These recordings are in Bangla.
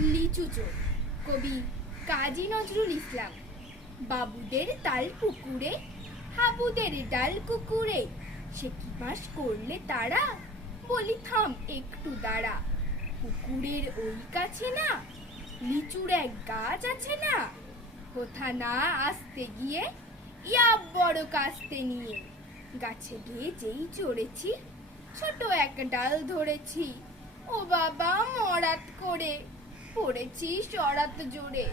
লিচু চোর কবি কাজী নজরুল ইসলাম। বাবুদের তাল পুকুরে, হাবুদের ডাল কুকুরে, সে কি বাস করলে তারা? বলি থাম একটু দাঁড়া। পুকুরের ওই কাছে না লিচুর এক গাছ আছে না, কোথা না আসতে গিয়ে ইয়া বড় কাস্তে নিয়ে গাছে গিয়ে যেই চড়েছি, ছোট এক ডাল ধরেছি, ও বাবা মরাত করে পড়েছি সরাত জোরে।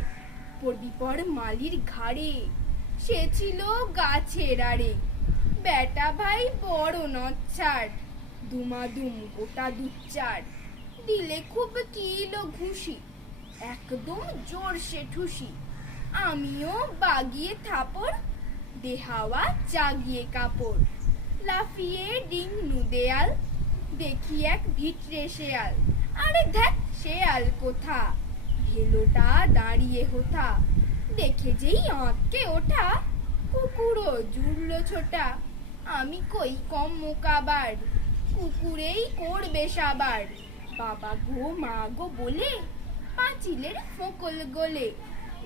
পড়বি পর মালির ঘাড়ে, সে ছিল গাছের আড়ে। বেটা ভাই বড় নচ্ছাড়, দুমাদুম গোটা দুচ্চার, দিলে খুব কিলো ঘুষি, একদম জোরসে ঠুসি। আমিও বাগিয়ে থাপড়, দেহাওয়া জাগিয়ে কাপড়। লাফিয়ে ডিংনু দেয়াল, দেখি এক ভিটরে শেয়াল। আরে ধ্যাৎ শেয়াল কোথা, ভেলোটা দাঁড়িয়ে হোথা। দেখে যেই আঁতকে ওঠা, কুকুরও জুড়ল ছোটা। আমি কই কম মোকাবার, কুকুরেই করবে সাবার। বাবা গো মা গো বলে পাঁচিলের ফোকল গলে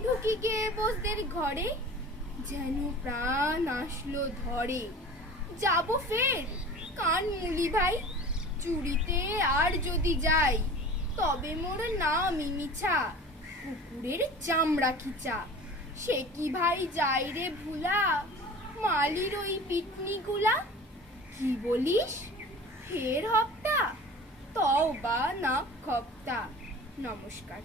ঢুকি গিয়ে বসদের ঘরে, যেন প্রাণ আসলো ধরে। যাবো ফের কান মুলি ভাই, চুরিতে আর যদি যাই, তবে মোর নামই মিছা, কুকুরের চামড়া খিচা। সে কি ভাই যাই রে ভুলা, মালির ওই পিটনি গুলা। কি বলিস ফের হপ্তা, তও বা না খপ্তা। নমস্কার।